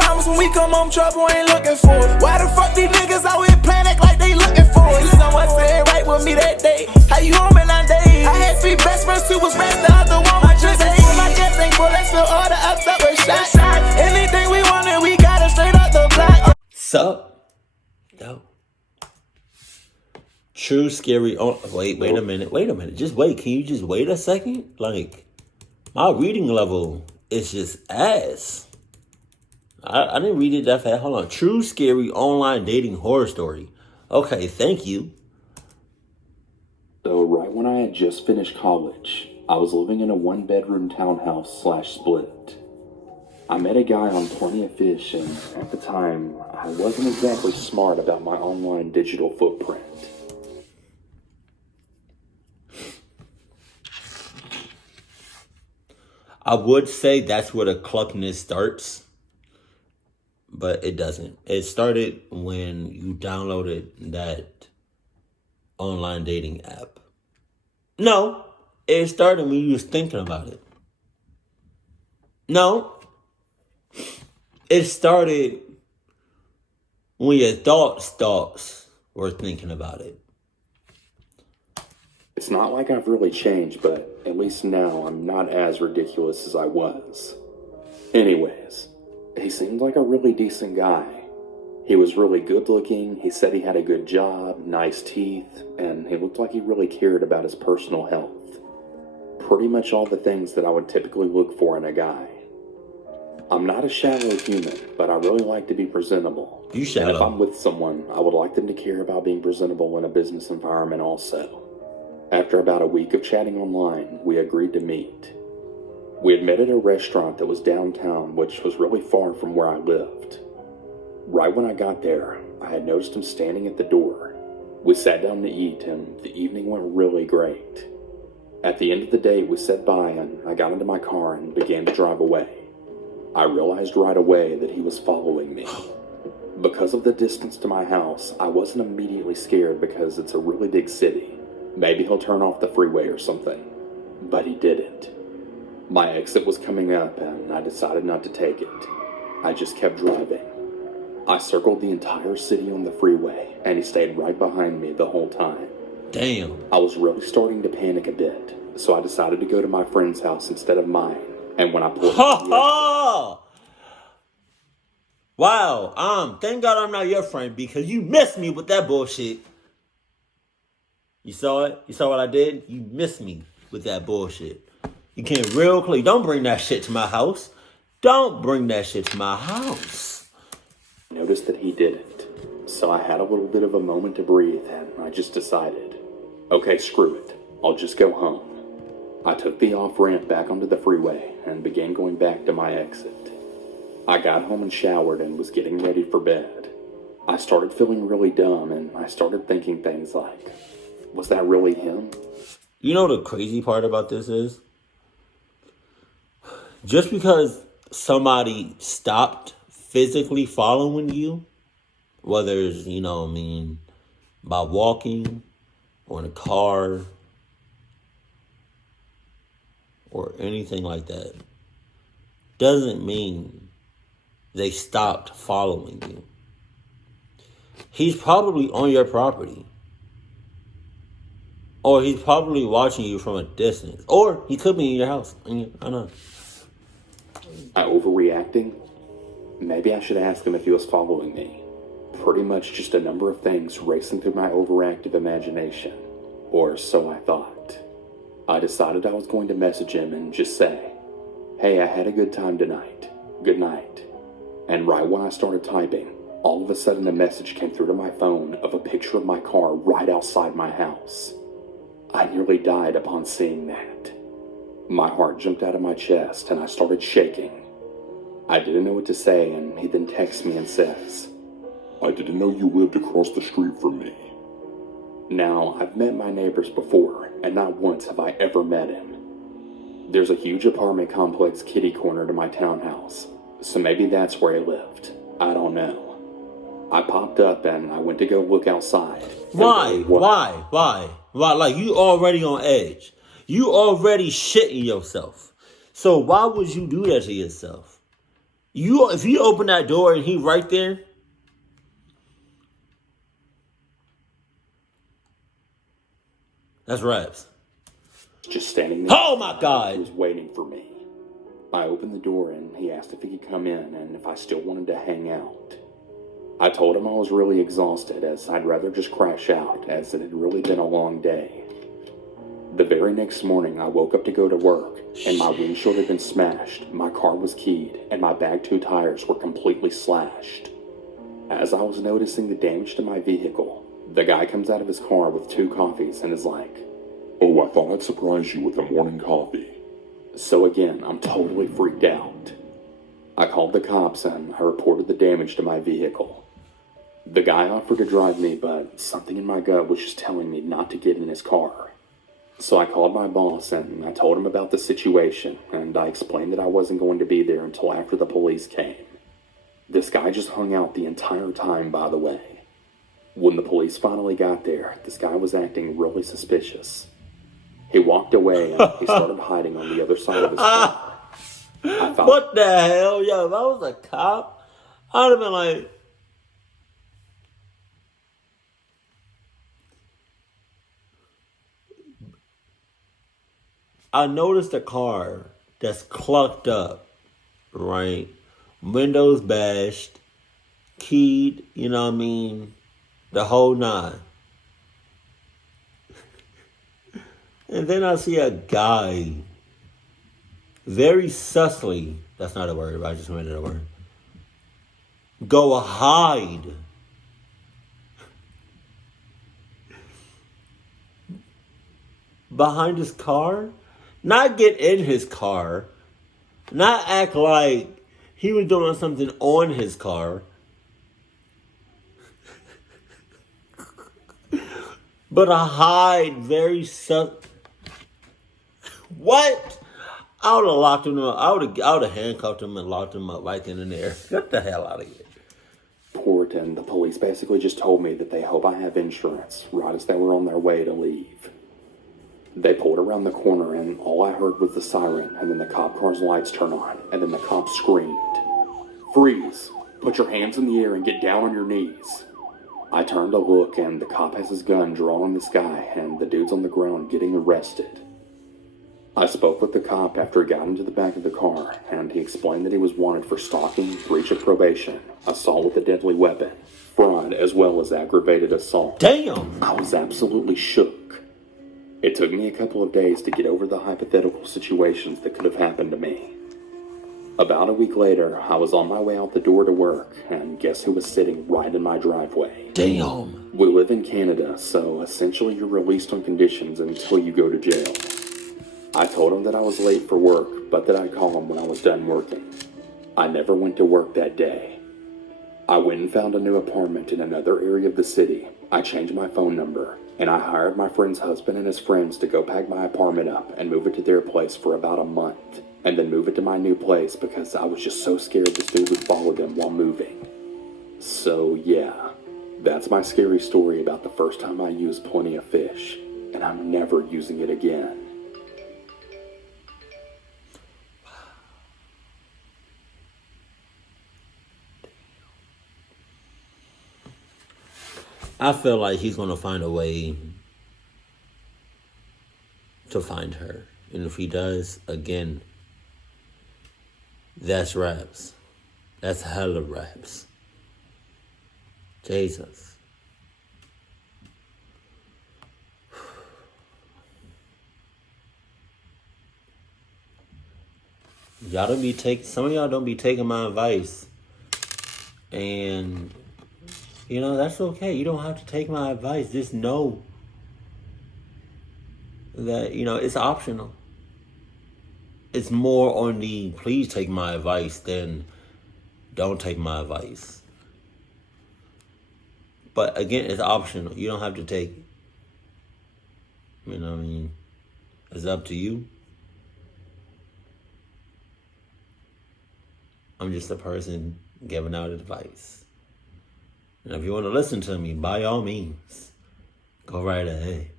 promise when we come home, trouble ain't looking for it. Why the fuck these niggas always playing act like they looking for it? Someone said right with me that day. How you home in 9 days? I had 3 best friends, 2 was rest, the other one was just age. My jet ain't full, let's fill all the ups up with shots. Anything we wanted, we got it straight up the block. Sup? No. True scary. Oh, wait a minute. Just wait. Can you just wait a second? Like, my reading level is just ass. I didn't read it that fast. Hold on. True scary online dating horror story. Okay, thank you. So right when I had just finished college, I was living in a 1-bedroom townhouse /split. I met a guy on Plenty of Fish, and at the time, I wasn't exactly smart about my online digital footprint. I would say that's where the cluckiness starts, but it doesn't. It started when you downloaded that online dating app. No, it started when you was thinking about it. No, it started when your thoughts were thinking about it. It's not like I've really changed, but at least now I'm not as ridiculous as I was. Anyways, he seemed like a really decent guy. He was really good looking, he said he had a good job, nice teeth, and he looked like he really cared about his personal health. Pretty much all the things that I would typically look for in a guy. I'm not a shallow human, but I really like to be presentable. You shallow. And if I'm with someone, I would like them to care about being presentable in a business environment also. After about a week of chatting online, we agreed to meet. We had met at a restaurant that was downtown, which was really far from where I lived. Right when I got there, I had noticed him standing at the door. We sat down to eat, and the evening went really great. At the end of the day, we said bye, and I got into my car and began to drive away. I realized right away that he was following me. Because of the distance to my house, I wasn't immediately scared because it's a really big city. Maybe he'll turn off the freeway or something. But he didn't. My exit was coming up, and I decided not to take it. I just kept driving. I circled the entire city on the freeway, and he stayed right behind me the whole time. Damn. I was really starting to panic a bit, so I decided to go to my friend's house instead of mine. And when I pulled up, wow. Thank God I'm not your friend, because you missed me with that bullshit. You saw it? You saw what I did? You missed me with that bullshit. You came real close. Don't bring that shit to my house. Don't bring that shit to my house. I noticed that he didn't. So I had a little bit of a moment to breathe, and I just decided, okay, screw it. I'll just go home. I took the off-ramp back onto the freeway and began going back to my exit. I got home and showered and was getting ready for bed. I started feeling really dumb, and I started thinking things like, was that really him? You know the crazy part about this is? Just because somebody stopped physically following you, whether it's, by walking or in a car or anything like that, doesn't mean they stopped following you. He's probably on your property. Or he's probably watching you from a distance. Or he could be in your house. I don't know. Am I overreacting? Maybe I should ask him if he was following me. Pretty much just a number of things racing through my overactive imagination. Or so I thought. I decided I was going to message him and just say, hey, I had a good time tonight. Good night. And right when I started typing, all of a sudden a message came through to my phone of a picture of my car right outside my house. I nearly died upon seeing that. My heart jumped out of my chest and I started shaking. I didn't know what to say, and he then texts me and says, I didn't know you lived across the street from me. Now, I've met my neighbors before, and not once have I ever met him. There's a huge apartment complex kitty corner to my townhouse, so maybe that's where he lived. I don't know. I popped up and I went to go look outside. Why? Like, you already on edge. You already shitting yourself. So why would you do that to yourself? If you open that door and he right there, that's raps. Just standing there. Oh my He God. was waiting for me. I opened the door and he asked if he could come in and if I still wanted to hang out. I told him I was really exhausted, as I'd rather just crash out, as it had really been a long day. The very next morning, I woke up to go to work, and my windshield had been smashed, my car was keyed, and my back two tires were completely slashed. As I was noticing the damage to my vehicle, the guy comes out of his car with 2 coffees and is like, "Oh, I thought I'd surprise you with a morning coffee." So again, I'm totally freaked out. I called the cops and I reported the damage to my vehicle. The guy offered to drive me, but something in my gut was just telling me not to get in his car. So I called my boss and I told him about the situation, and I explained that I wasn't going to be there until after the police came. This guy just hung out the entire time, by the way. When the police finally got there, this guy was acting really suspicious. He walked away and he started hiding on the other side of his car. I thought, What the hell? Yo, if I was a cop, I'd have been like, I noticed a car that's clucked up, right? Windows bashed, keyed, you know what I mean? The whole 9. And then I see a guy very sussly, that's not a word, but I just made it a word, go hide behind his car. Not get in his car. Not act like he was doing something on his car. But a hide very What? I would have locked him up. I would have handcuffed him and locked him up right then and there. Get the hell out of here. Port, and the police basically just told me that they hope I have insurance, right as they were on their way to leave. They pulled around the corner and all I heard was the siren, and then the cop car's lights turn on, and then the cop screamed, "Freeze! Put your hands in the air and get down on your knees." I turned to look, and the cop has his gun drawn on this guy, and the dude's on the ground getting arrested. I spoke with the cop after he got into the back of the car, and he explained that he was wanted for stalking, breach of probation, assault with a deadly weapon, fraud, as well as aggravated assault. Damn! I was absolutely shook. It took me a couple of days to get over the hypothetical situations that could have happened to me. About a week later, I was on my way out the door to work, and guess who was sitting right in my driveway? Damn! We live in Canada, so essentially you're released on conditions until you go to jail. I told him that I was late for work, but that I'd call him when I was done working. I never went to work that day. I went and found a new apartment in another area of the city. I changed my phone number, and I hired my friend's husband and his friends to go pack my apartment up and move it to their place for about a month, and then move it to my new place because I was just so scared this dude would follow them while moving. So yeah, that's my scary story about the first time I used Plenty of Fish, and I'm never using it again. I feel like he's going to find a way to find her. And if he does, again, that's raps. That's hella raps. Jesus. Y'all don't be some of y'all don't be taking my advice. And you know, that's okay. You don't have to take my advice. Just know that, you know, it's optional. It's more on the please take my advice than don't take my advice. But again, it's optional. You don't have to take it. You know what I mean? It's up to you. I'm just a person giving out advice. And if you want to listen to me, by all means, go right ahead.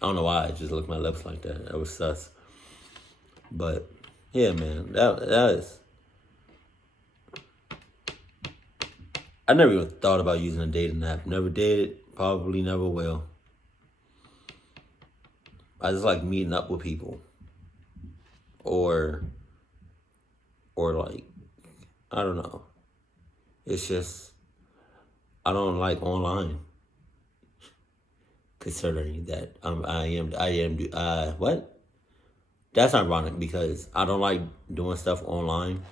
I don't know why I just licked my lips like that. That was sus. But, yeah, man, that is... I never even thought about using a dating app. Never did. Probably never will. I just like meeting up with people. Or like, I don't know. It's just, I don't like online. Considering that what? That's ironic because I don't like doing stuff online,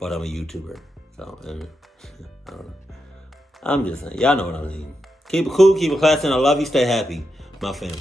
but I'm a YouTuber. So, I don't know. I'm just saying, y'all know what I mean. Keep it cool, keep it classy, and I love you. Stay happy, my family.